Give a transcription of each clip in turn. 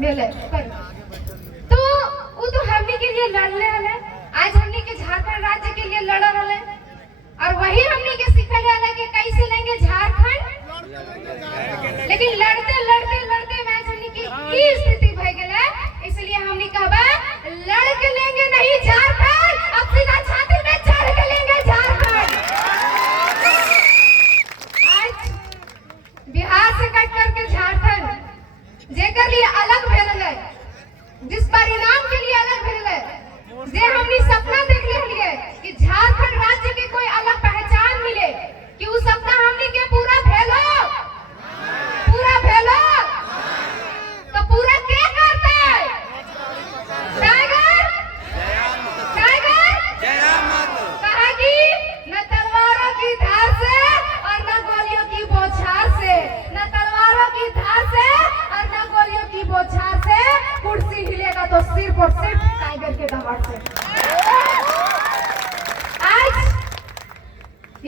मिले कर तो वो तो हमने के लिए लड़ने वाले आज हमने के झारखंड राज्य के लिए लड़ रहे और वही हमने के सिखले वाला कि कैसे लेंगे झारखंड लेकिन लड़ते लड़ते लड़ते मैं हमने की ई स्थिति भई गेले इसलिए हमने कहबा लड़ के लेंगे नहीं झारखंड अब सीधा छाती में चढ़ के लेंगे झारखंड। आज बिहार से कट करके झारखंड जेकर लिए अलग भेल है जिस परिणाम के लिए अलग भेल है जे हमनी सपना देख लिए कि झारखंड राज्य की कोई अलग पहचान मिले कि वो सपना हमनी के पूरा भेलो तो पूरा के करता है टाइगर कहा कि न तलवारों की धार से और न गोलियों की बौछार से न तलवारों की धार से और न गोलियों की बौछार से कुर्सी हिलेगा तो सिर्फ और सिर्फ टाइगर के दहाड़ से। आज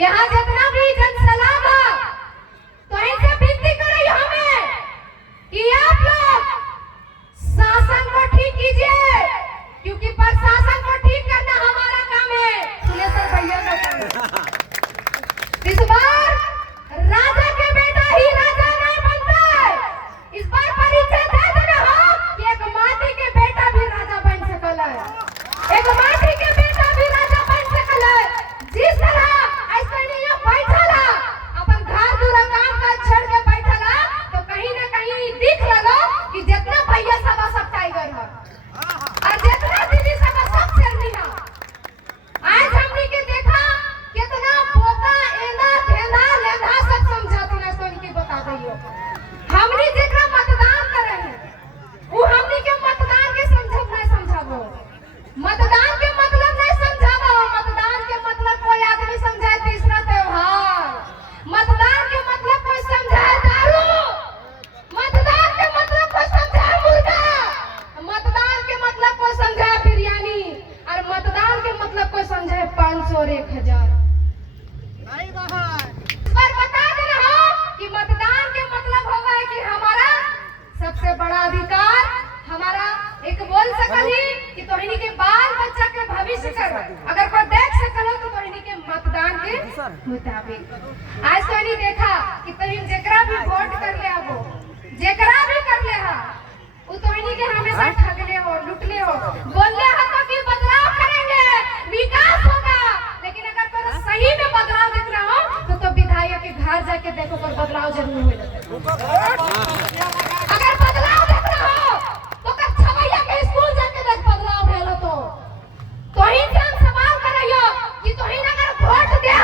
यहाँ जितना भी जनसलाब है तो इनसे विनती करें हमें कि आप लोग शासन को ठीक कीजिए क्योंकि प्रशासन को ठीक करना हमारा काम है। ये सर भैया का काम है। इस बार राजा के बेटा ही राजा नहीं बनता है। इस बार परिचय दे देना हो कि एक माटी के बेटा भी राजा बन सकता है एक माटी के बेटा भी राजा बन सकता है। जिस तरह ऐसा नहीं बैठा अपन घर दूरा काम काज छोड़ के बैठा तो कहीं ना कहीं दिख रहा कि जितना भैया सब टाइगर है और जितना दीदी सब शेरनी है। आज हमने के देखा कितना बोका एना धेना लेधा सब समझाती ना सोनी के बता दइयो हमने जेकरा मतदान करे हैं वो हमने के मतदान के समझाबो मतदान के मतलब नहीं समझाबो मतदान के मतलब कोई आदमी समझाए तीसरा त्योहार मतदान के मतलब कोई समझाए दारू मतदान के मतलब कोई समझाए मुर्गा मतदान के मतलब कोई समझाए बिरयानी और मतदान के मतलब कोई समझाए 500 और 1000 नहीं बाहर पर बता दे रहा हूं कि मतदान के मतलब होगा है कि हमारा सबसे बड़ा अधिकार हमारा एक बोल सकली कि तोहनी के बाल बच्चा के भविष्य कर अगर कोई देख सकलो तो तोहनी के मतदान के मुताबिक आज तोहनी देखा कि तोहनी जेकरा भी वोट कर ले आबो जेकरा भी कर ले हा वो तोहनी के हमेशा ठगले हो लुटले हो बोलले हा तो कि बदलाव करेंगे विकास होगा लेकिन अगर तो सही में बदलाव देखना हो तो विधायक के घर जाके देखो पर बदलाव जरूर मिलेगा। अगर बदलाव देखना हो तो कच्छवैया के स्कूल जाके देख बदलाव भेलो तो ही से हम सवाल करइयो कि तोही अगर वोट दे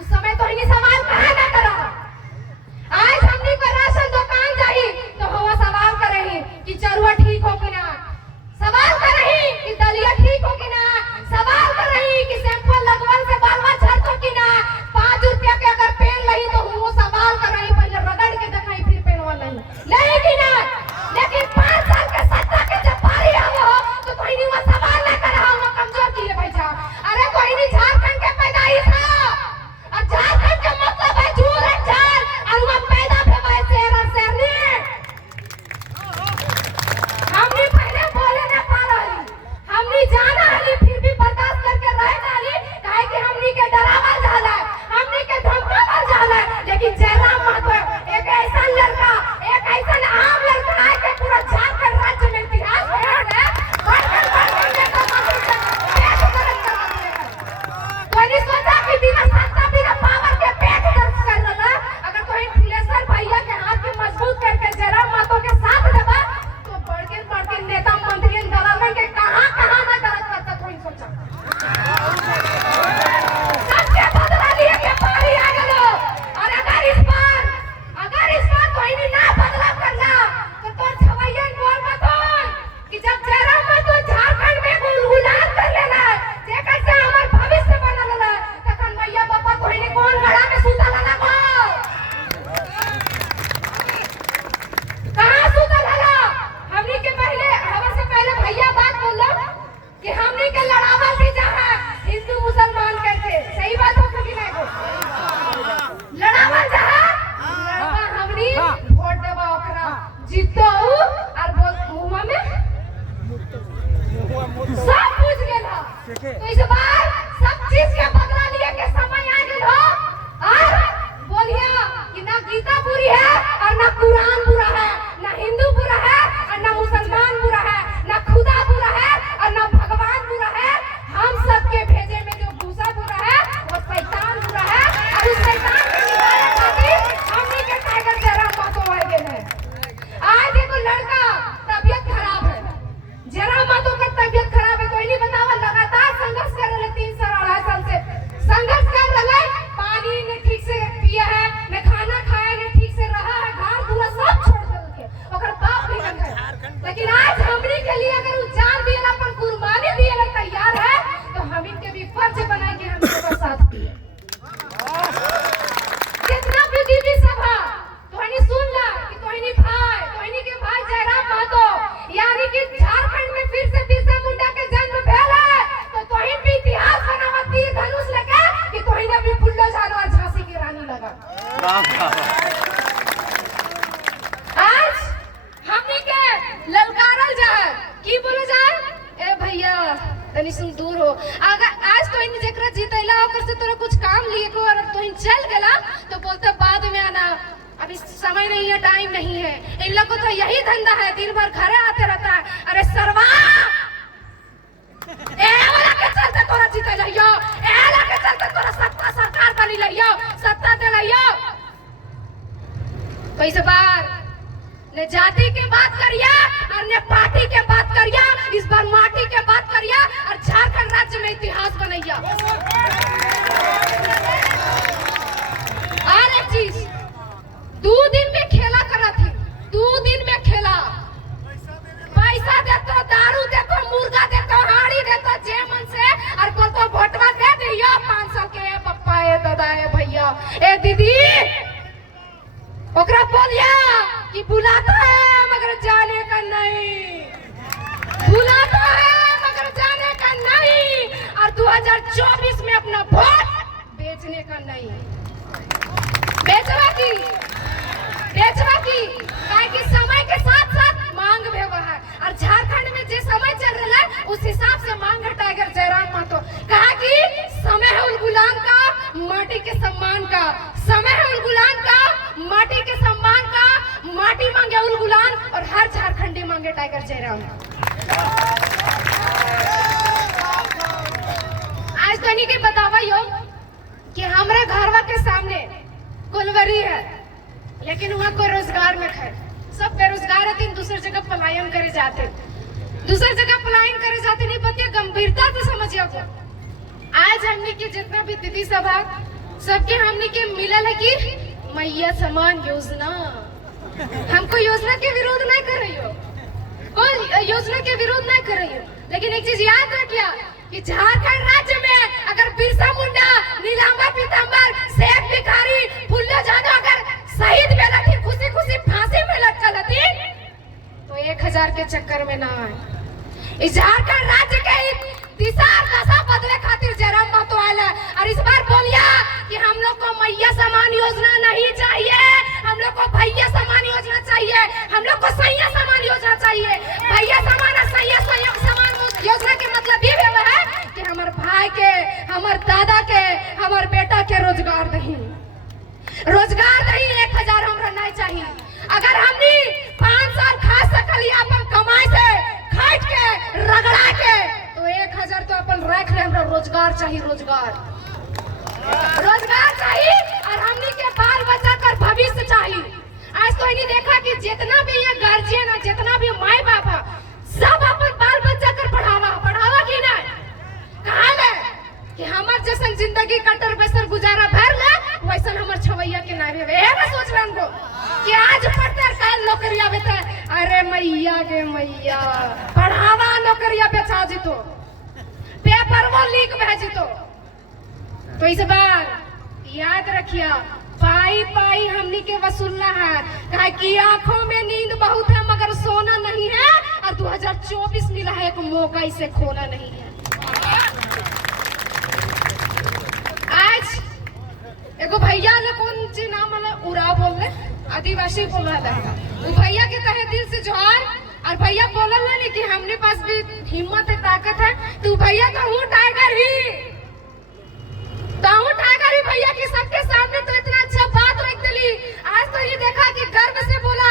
उस समय तोही सवाल काहे ना करो। आज हमनी को राशन दुकान जाई तो हवा सवाल करही कि चरुआ ठीक हो कि ना सवाल करही कि दलिया ठीक हो कि ना सवाल करही कि शैम्पू लगवाल से बालवा झड़तो कि ना 5 रुपया के अगर पेन लही तो वो सवाल करही पहले रगड़ के देखाई फिर पेनवा लही नहीं लेकिन आज हमनी के लिए अगर उ जान दिए अपन कुर्बानी दिए ला तैयार है तो हम इनके भी फर्ज बनाए कि हम इनका साथ दिए। जितना भी दीदी सभा तोहनी सुन ला कि तोहनी के भाई जयराम महतो यानी कि झारखंड में फिर से बिरसा मुंडा के जन्म भेल है तो तोहनी भी इतिहास बनावा तीर धनुष लेके कि तोहनी भी फुल्लो जानो और झांसी की रानी लगा। आज हमनी के ललकारल जाए की बोले जाए ए भैया तनी सुन दूर हो अगर आज तो इन जेकरा जीतैला ओकर से तोरा कुछ काम लिए को और तो इन चल गेला तो बोलते बाद में आना अभी समय नहीं है टाइम नहीं है। इन लोग को तो यही धंधा है दिन भर घरे आते रहता है। अरे सरवा ए वाला के चलते तोरा जीते लइयो ए वाला के चलते तोरा सत्ता सरकार बनी लइयो सत्ता दे लइयो। तो इस बार ने जाति के बात करिया और ने पार्टी के बात करिया इस बार माटी के बात करिया और झारखंड राज्य में इतिहास बनैया। और एक चीज 2 दिन में खेला करा थी 2 दिन में खेला पैसा देतो दारू देतो मुर्गा देतो हाड़ी देतो जे मन से और को तो भोटवा दे दियो 500 के पप्पा ए दादा ए भैया ए दीदी ओकरा बोलिया कि बुलाता है मगर जाने का नहीं बुलाता है मगर जाने का नहीं और 2024 में अपना वोट बेचने का नहीं बेचवा की काहे कि समय के साथ साथ मांग व्यवहार और झारखंड में जो समय चल रहा है उस हिसाब से मांग है टाइगर जयराम महतो कहा कि समय है उन गुलाम का माटी के सम्मान का समय है उन गुलाम का माटी के सम्मान का माटी मांगे उन गुलाम और हर झारखंडी मांगे टाइगर जयराम। आज तो नहीं के बतावा यो कि हमारे घरवा के सामने कुलवरी है लेकिन वहाँ कोई रोजगार में है सब बेरोजगार है दूसरी जगह पलायन करे जाते नहीं बतिया गंभीरता से समझिए को। आज हमने के जितना भी दीदी सभा सबके हमने के मिलल है कि मैया समान योजना हमको योजना के विरोध नहीं कर रही हो कोई योजना के विरोध नहीं कर रही हो लेकिन एक चीज याद रखिए कि झारखंड राज्य में अगर बिरसा मुंडा नीलांबर पीतांबर शेख भिखारी फुल्लो जानो अगर शहीद भेला थी खुशी खुशी फांसी में लटकल थी तो 1000 के चक्कर में ना आए। इस झारखंड राज्य के दिशा दशा बदले खातिर जयराम महतो आया और इस बार बोलिया कि हम लोग को मैया समान योजना नहीं चाहिए हम लोग को भैया समान योजना चाहिए हम लोग को सैया समान योजना चाहिए। भैया समान और सैया समान योजना के मतलब ये है कि हमारे भाई के हमारे दादा के हमारे बेटा के रोजगार नहीं 1000 हमरा नहीं चाहिए। अगर हमनी 5 साल खा सकली अपन कमाई से खाट के रगड़ा के तो 1000 तो अपन रख ले हमरा रोजगार चाहिए रोजगार चाहिए और हमनी के बाल बच्चा कर भविष्य चाहिए। आज तो इन्हीं देखा कि जितना भी ये गार्जियन है जितना भी माई बाप है सब अपन बाल बच्चा कर पढ़ावा की ना कहा ले कि हमार जैसन जिंदगी कटर बसर गुजारा भर ले वैसन हमार छवैया के ना भेवे है सोच रहे को कि आज पढ़ते काल नौकरिया बेटा अरे मैया के मैया पढ़ावा नौकरिया बेचा जीतो पेपर वो लीक भेजितो। तो इस बार याद रखिए पाई पाई हमनी के वसूलना है कहे कि आंखों में नींद बहुत है मगर सोना नहीं है और 2024 मिला है एक मौका इसे खोना नहीं है। आज एगो भैया ने कौन सी नाम वाला उड़ा बोल रहे आदिवासी बोल रहा है वो भैया के तहे दिल से जोहार और भैया बोलल ना कि हमने पास भी हिम्मत है ताकत है तो भैया तो हूँ टाइगर ही भैया की सबके सामने तो इतना अच्छा बात रख दिली। आज तो ये देखा कि गर्व से बोला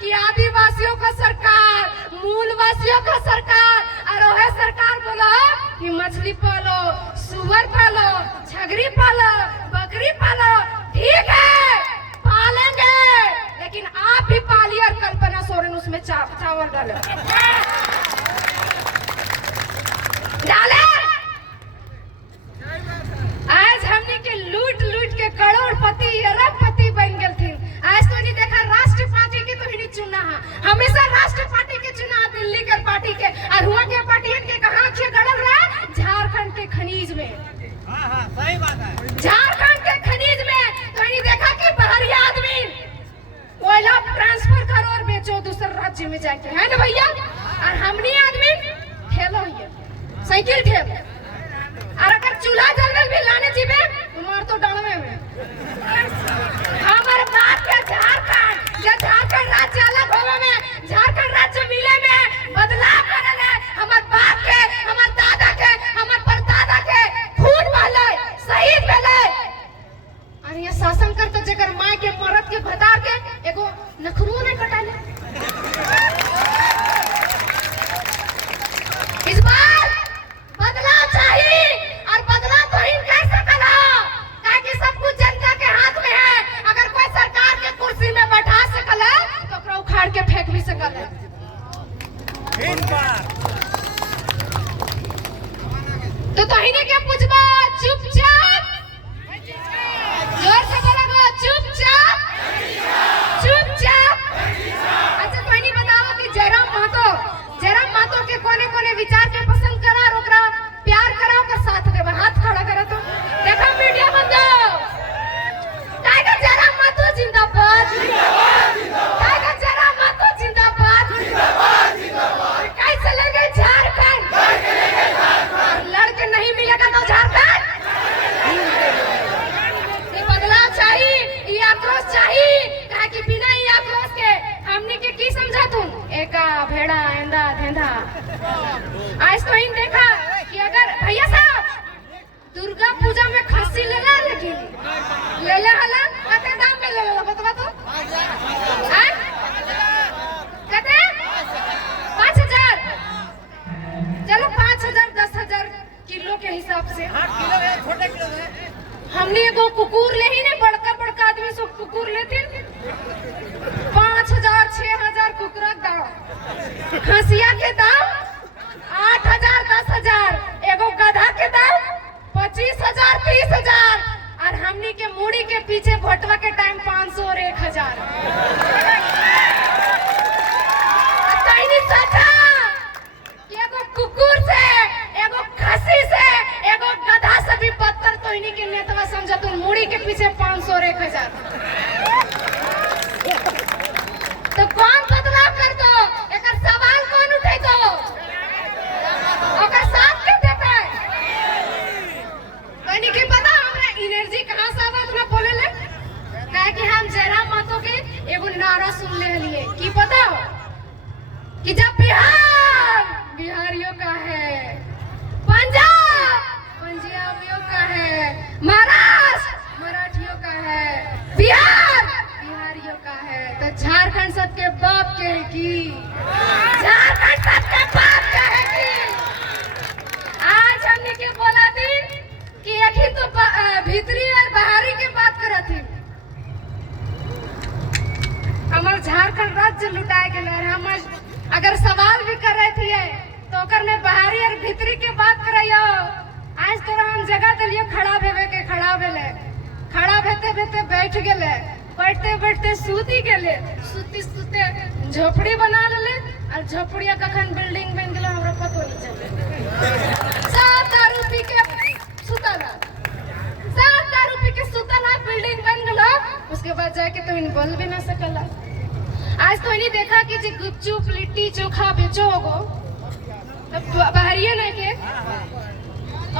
कि आदिवासियों का सरकार मूलवासियों का सरकार और वह सरकार बोला कि मछली पालो सुअर पालो छगरी पालो बकरी पालो ठीक है पालेंगे लेकिन आप भी पालिए और कल्पना सोरेन उसमें चावल डालो डाले। आज हमने के लूट लूट के करोड़पति अरबपति बन गए थे। आज तो नहीं देखा राष्ट्र पार्टी के तो ही नहीं चुना है हमेशा राष्ट्र पार्टी के और हमनी आदमी ठेलो हिए साइकिल ठेल और अगर चूल्हा जंगल भी लाने जीवे तुम्हार तो डालवे में हमारे बाप के झारखंड जे झारखंड राज्य अलग होवे में झारखंड राज्य मिले में बदलाव करले हमार बाप के हमार दादा के हमार परदादा के खून बहले शहीद भेले और ये शासन करते जगर माय के मरद के भतार के एगो नखरू नहीं कटाले इस बार बदलाव चाहिए और बदलाव तो ही कर सकला काहे कि सब कुछ जनता के हाथ में है अगर कोई सरकार के कुर्सी में बैठा सकला तो ओकरा उखाड़ के फेंक भी सकला तो तोहिने के पूछबा चुपचाप जोर से बोलो चुपचाप चुपचाप अच्छा तोहिनी बताओ कि जयराम महतो के कोने कोने विचार के पसंद करा और ओकरा प्यार करा ओकर साथ देबा हाथ खड़ा करा तो देखो मीडिया बंदो टाइगर जयराम महतो जिंदाबाद जिंदाबाद टाइगर जयराम महतो जिंदाबाद जिंदाबाद जिंदाबाद कैसे लगे झारखंड कैसे लगे झारखंड लड़के नहीं मिलेगा तो झारखंड ये बदलाव चाहिए ये आक्रोश चाहिए काहे कि बिना ये आक्रोश के हमने के की समझा तुम एका भेड़ा एंदा धेंधा आज तो इन देखा कि अगर भैया साहब दुर्गा पूजा में खस्सी लेला लेकिन ले हला कते दाम में ले लो बतवा तो हैं कते 5000 चलो 5000 10,000 किलो के हिसाब से हमने एगो कुकुर ले ही नहीं बड़का आदमी सब कुकुर लेते 5,000 6,000 कुकुरा दाम खसिया के दाम 8,000 10,000 एगो गधा के दाम 25,000 30,000 और हमनी के मूड़ी के पीछे भोटवा के टाइम 500 और 1,000 तैनी सोचा कि एगो कुकुर से एगो खसी से एगो गधा से भी बदतर तोहिनी के नेतवा समझा तुम मूड़ी के पीछे 500 और 1,000 तो कौन बदलाव कर दो एकर सवाल कौन उठे दो ओकर साथ के देते तनी के पता हमरा एनर्जी कहां से आवत ना बोले ले काहे कि हम जयराम महतो के एगो नारा सुन ले हलिए की पता कि जब बिहार बिहारियों का है पंजाब पंजाबियों का है महाराष्ट्र मराठियों का है बिहार बिहारियों का है तो झारखंड सबके बाप के है की झारखंड सबके बाप के है की आज हमने के बोला थी कि एक ही तो भीतरी और बाहरी के बात करा थी हमार झारखंड राज्य लुटाए गेल और हम अगर सवाल भी कर रहे थे तो ओकर में बाहरी और भीतरी के बात करइयो आज तोरा हम जगह दिलियो खड़ा भेवे के खड़ा भेले खड़ा भेते भेते बैठ गेले बैठते बैठते सूती गेले सूती सूते झोपड़ी बना लेले और झोपड़िया कखन बिल्डिंग बन गेल हमरा पतो नहीं चले सब दारू पी के सुतला सब दारू पी के सुतला बिल्डिंग बन गेल उसके बाद जाके तो इन बोल भी ना सकला आज तो नहीं देखा कि जे गुपचुप लिट्टी चोखा बेचो होगो बाहरिए नहीं के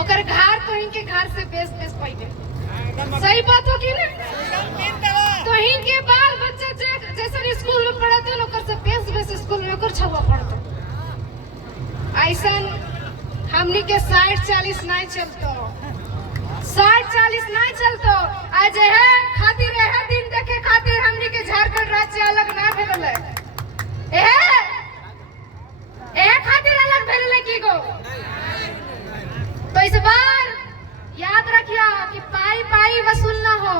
ओकर घर तो इनके घर से बेच पाइबे सही बात हो कि ना तो इनके बाल बच्चे जैसे स्कूल में पढ़ते हैं ओकर से बेच स्कूल में ओकर छवा पढ़ते ऐसन हमनी के 60-40 नहीं चलतो 60-40 नहीं चलतो आज है खातिर है दिन देखे खातिर हमनी के झारखंड राज्य अलग ना भेले ए खातिर अलग भेले की गो तो इस बार याद रखिया कि पाई पाई वसूल ना हो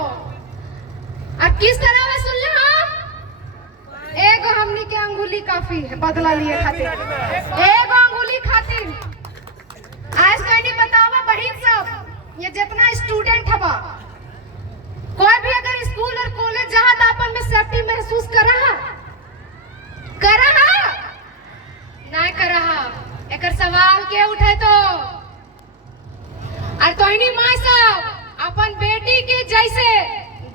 और किस तरह वसूल ना हो एगो हमनी के अंगुली काफी है बदला लिए खातिर एगो अंगुली खातिर आज कहनी बताओ बहन सब ये जितना स्टूडेंट हवा कोई भी अगर स्कूल और कॉलेज जहाँ तो अपन में सेफ्टी महसूस कर रहा नहीं कर रहा एक सवाल के उठे तो और तोहनी माँ सब अपन बेटी के जैसे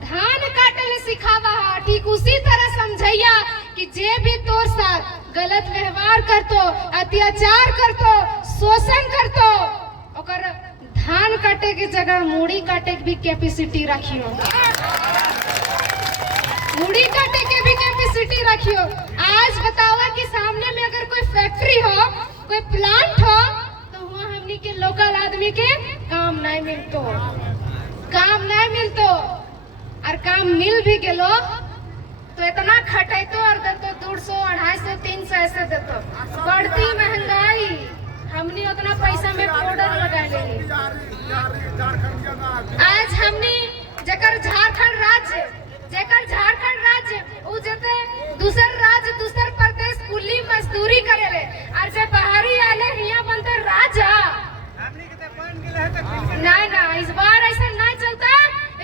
धान काटे सिखावा ठीक उसी तरह समझैया कि जे भी तोर साथ गलत व्यवहार करतो, अत्याचार करतो, शोषण करतो, ओकर धान काटे के जगह मूड़ी काटे के भी कैपेसिटी रखियो, मूड़ी काटे के भी कैपेसिटी रखियो। आज बताओ कि सामने में अगर कोई फैक्ट्री हो, कोई प्लांट हो, तो वहाँ हमनी के लोकल आदमी के काम नहीं मिलतो, काम नहीं मिलतो, और काम मिल भी गेलो तो इतना खटेतो और देतो 200, 250, 300 ऐसे देतो। बढ़ती महंगाई, हमने उतना पैसा में पाउडर लगा लेली। आज हमने जेकर झारखंड राज्य उ जते दूसर राज्य, दूसर प्रदेश कुली मजदूरी करेले, और जब बाहरी आले हिया बनते राजा। नहीं ना, इस बार ऐसा नहीं चलता,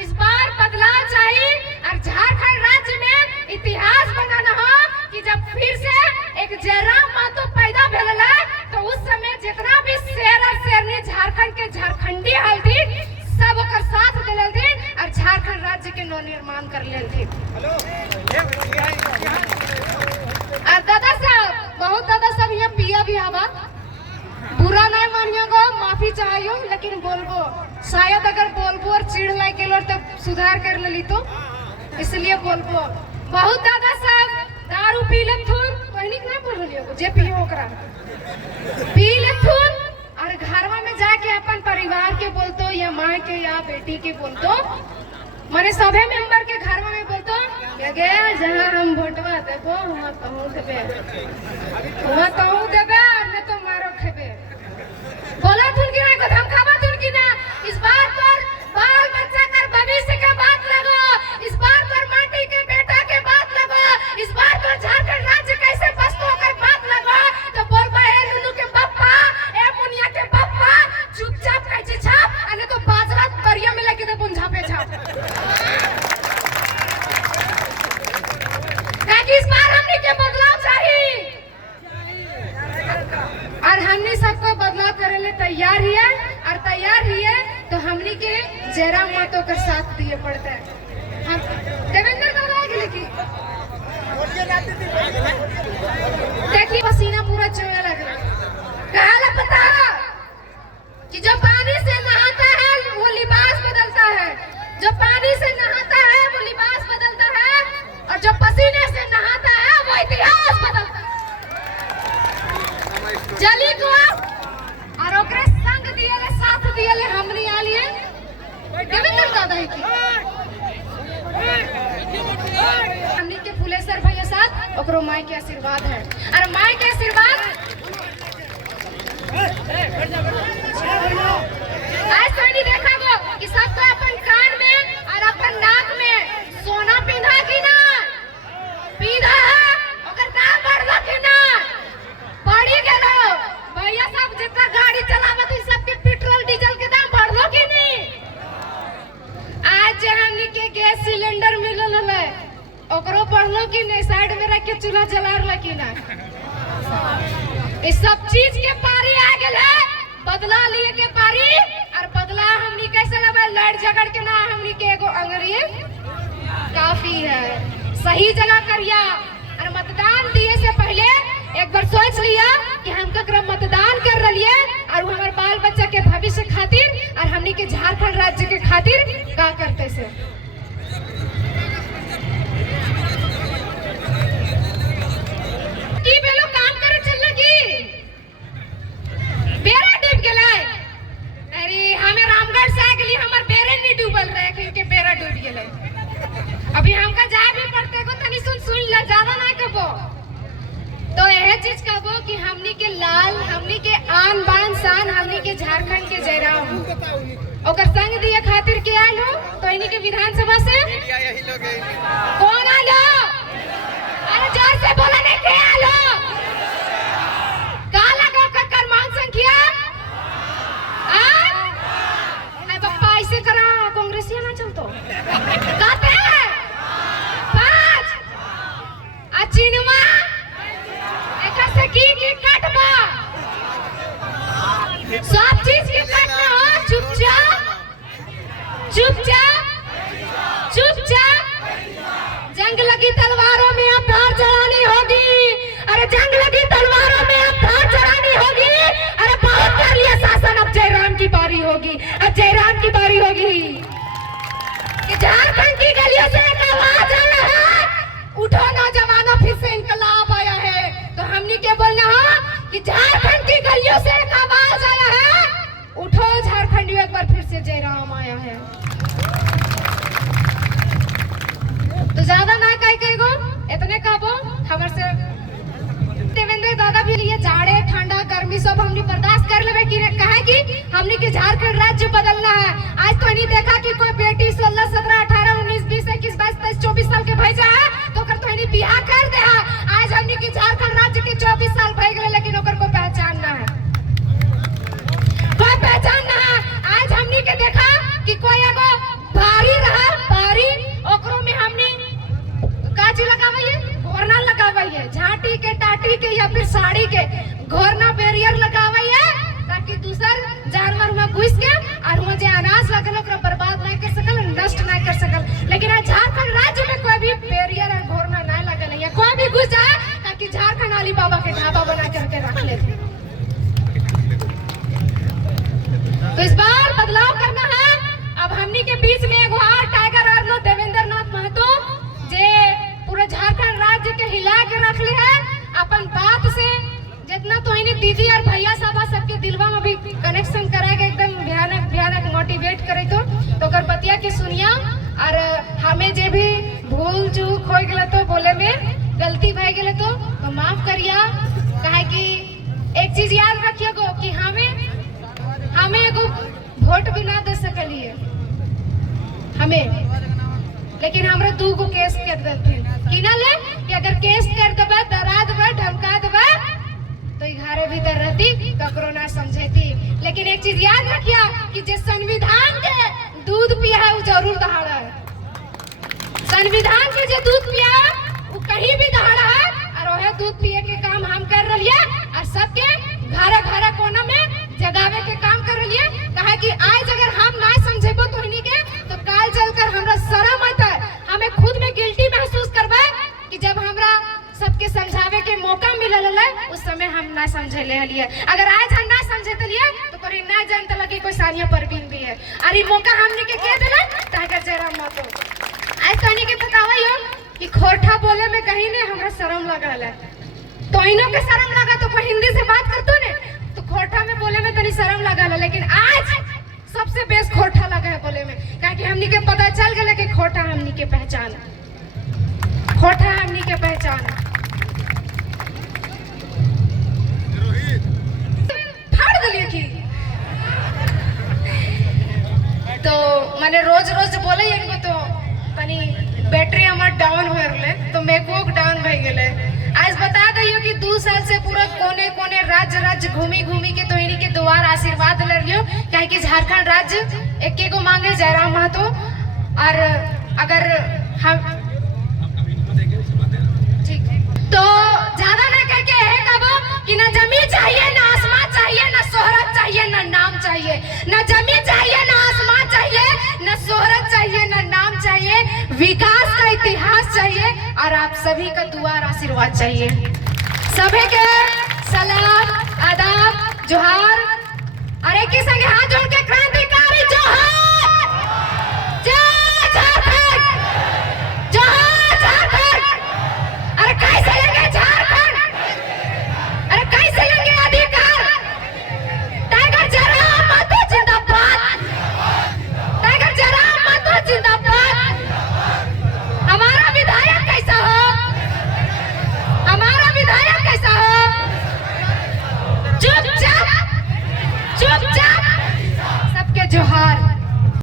इस बार बदलाव चाहिए। और झारखंड राज्य में इतिहास बनाना हो कि जब फिर से एक जयराम महतो पैदा भेला, तो उस समय जितना भी शेर और शेरनी झारखंड के झारखंडी हल थी, सब ओकर साथ देले थी और झारखंड राज्य के नवनिर्माण कर लेल थी। और दादा साहब, बहुत दादा साहब यहाँ पिया भी हवा, बुरा नहीं मानियो गो, माफी चाहिए, लेकिन बोलबो शायद अगर बोलबो और चिढ़ लाग गेलो तो सुधार कर लेली, तो इसलिए बोलबो। बहुत दादा साहब दारू पी लेथुन, पहिनी नहीं बोल रही जे पियो ओकरा पी लेथुन, और घरवा में जाके अपन परिवार के बोलतो, या माँ के या बेटी के बोलतो, माने सभे मेंबर के घरवा में बोलतो गे जहाँ हम वोटवा देबो वहाँ कहूँ देबे, वहाँ कहूँ देबे, और तो मारो खेबे। बोला तुन की ना, धमकावा तुन की ना। इस बार पर बाल बच्चा कर भविष्य के बात लगो, इस बार पर माटी के बेटा के बात लगो, इस बार पर झारखंड राज्य कैसे बचतो कर बात लगो। तो बोल पाए लुलू के पप्पा, ए मुनिया के पप्पा, चुपचाप कैची छाप, अने तो बाजरा परिया में लेके तो पुंझा पे छाप। इस बार हमने के बदलाव चाहिए, और हमने सबको बदलाव करे ले तैयार ही है, और तैयार ही है तो हमने के जयराम महतो का साथ दिए पड़ता है। हम देवेंद्र दादा आगे की देखिए पसीना पूरा चोया लग रहा है। कहा पता कि जो पानी से नहाता है वो लिबास बदलता है, जो पानी से नहाता है वो लिबास बदलता है, और जो पसीने से नहाता है वो इतिहास बदलता है। जली को और ओकरे संग दियले, साथ दियले हमनी आलिए देवेंद्र दादा की हमनी के फुलेसर भैया साथ ओकरो माई के आशीर्वाद है, और माई के आशीर्वाद आज तो देखा गो कि सबको अपन कान में और अपन नाक में सोना पिंधा की ना पीधा है, ओकर दाम बढ़ला की ना बढ़ी गेलो। भैया सब जितना गाड़ी चलावत है सबके पेट्रोल डीजल के दाम बढ़लो की नहीं। आज हमनी के गैस सिलेंडर मिलल है, ओकरो बढ़लो की नहीं, साइड में रख के चूल्हा जला रहा की ना। इस सब चीज के पारी आ गेल है, बदला लिए के पारी, और बदला हमनी कैसे लेबे, लड़ झगड़ के ना, हमनी के एगो अंगरी काफी है, सही जगह करिया। और मतदान दिए से पहले एक बार सोच लिया कि हम ककरा मतदान कर रहिए, और हमारे बाल बच्चा के भविष्य खातिर और हमनी के झारखंड राज्य के खातिर का करते से। की बेलो काम करे चल लगी, बेरा डूब गेलै। अरे हमें रामगढ़ से आ गेली, हमर बेरे नहीं डूबल रहे, क्योंकि बेरा डूब गेलै। अभी हमका जाए भी पड़ते को तनी सुन ला, ज्यादा ना कबो। तो यह चीज कबो कि हमनी के लाल, हमनी के आन बान शान, हमनी के झारखंड के जयराम ओकर संग दिए खातिर के आयल हो। तो इन्हीं के विधानसभा से कौन आयल हो? अरे जोर से बोला नहीं, के आयल हो? का लगा ओकर क्रमांक संख्या? पप्पा ऐसे करा कांग्रेसिया ना चलतो कहते हैं 5 चिन्हवा एकर से की काटबा, सब चीज के काटना हो। चुपचाप जंग लगी तलवारों में अब धार चढ़ानी होगी। अरे जंग ये बोलना हो कि झारखंड की गलियों से एक आवाज आया है, उठो झारखंडियों, एक बार फिर से जय राम आया है। तो ज्यादा ना कह गो इतने कहबो खबर से देवेंद्र दादा भी लिए जाड़े ठंडा गर्मी सब हमने बर्दाश्त कर लेवे कि कहे कि हमने के झारखंड राज्य बदलना है। आज तो नहीं देखा कि कोई बेटी 16 17 18 19 20 21 22 23 24 साल के भेजा है तो कर तो नहीं बियाह कर दे है। आज हमने के झारखंड राज्य के 24 साल भई गए लेकिन ओकर को पहचान ना है, कोई पहचान ना है। आज हमने के देखा कि कोई एगो भारी रहा भारी ओकरो में हमने काची लगावई है, घोरना लगावई है, झाटी के टाटी के या फिर साड़ी के घोरना बैरियर लगावई है ताकि दूसर जानवर में घुस के और वो जे अनाज लगल ओकरा बर्बाद नहीं कर सकल, नष्ट नहीं कर सकल। लेकिन आज झारखंड राज्य में कोई भी बैरियर और घोरना नहीं लगल है, कोई भी घुस जाए ताकि झारखंड अली बाबा के ढाबा बना करके रख ले। तो इस बार बदलाव करना है। अब हमनी के बीच में एगो और टाइगर अर्नो देवेंद्र नाथ महतो जे पूरा झारखंड राज्य के हिला के रख ले है। अपन बात से जितना तो इन्हें दीदी और भैया साहब सबके दिलवा में भी कनेक्शन कराएगा, एकदम भयानक भयानक मोटिवेट करे तो कर बतिया के सुनिया। और हमें जे भी भूल चूक हो गए तो बोले में गलती भय गए तो माफ करिया। कहे कि एक चीज याद रखिए गो कि हमें एगो वोट भी ना दे सकलिए हमें, लेकिन हमरा 2 गो केस कर देते कि ना ले कि अगर केस कर देबे डरा देबे धमका देबे तो घरे भीतर रहती ककरो ना समझेती। लेकिन एक चीज याद रखिया कि जे संविधान के दूध पिया है वो जरूर दहाड़ा है, संविधान के जे दूध पिया है वो कहीं भी दहाड़ा है। और वह दूध पिए के काम हम कर रही है और सबके घरे घरे कोना में जगावे के काम कर रही है। कहा कि आज अगर हम ना समझेबो तो इन्हीं के तो काल चलकर हमरा शर्म आता है, हमें खुद में गिल्टी महसूस करबे कि जब हमरा सबके समझावे के मौका मिलल है उस समय हम ना समझे ले लिए। अगर आज हम ना समझे लिए तो कोई ना जानता लगे कोई सानिया परवीन भी है और ये मौका हमने के देला टाइगर जयराम महतो। आज तो इन्हीं के बतावई हो कि खोरठा बोले में कहीं ने हमरा शर्म लगल है, तो इन्हों के शर्म लगा तो कोई हिंदी से बात करतो ने तो खोरठा में बोले में तनी शर्म लगल है। लेकिन आज सबसे बेस्ट खोरठा लगा है बोले में, क्योंकि हमनी के पता चल गया कि खोरठा हमनी के पहचान, खोरठा हमनी के पहचान फाड़ दिलिए की। तो मैंने रोज रोज बोले इनको तो तनी बैटरी हमार डाउन हो रहे तो मेको डाउन भई गेले। आज बता दियो कि 2 साल से पूरा कोने कोने राज्य घूमी घूमी के तो इन्हीं के द्वार आशीर्वाद ले रही हो, कहे कि झारखंड राज्य एक को मांगे जयराम महतो। और अगर हम ठीक तो ज्यादा ना कह के है कब कि ना जमीन चाहिए ना आसमान चाहिए ना शोहरत चाहिए ना नाम चाहिए, ना जमीन चाहिए ना आसमान चाहिए ना शोहरत चाहिए ना नाम चाहिए, विकास का इतिहास चाहिए और आप सभी का दुआ और आशीर्वाद चाहिए। सभी के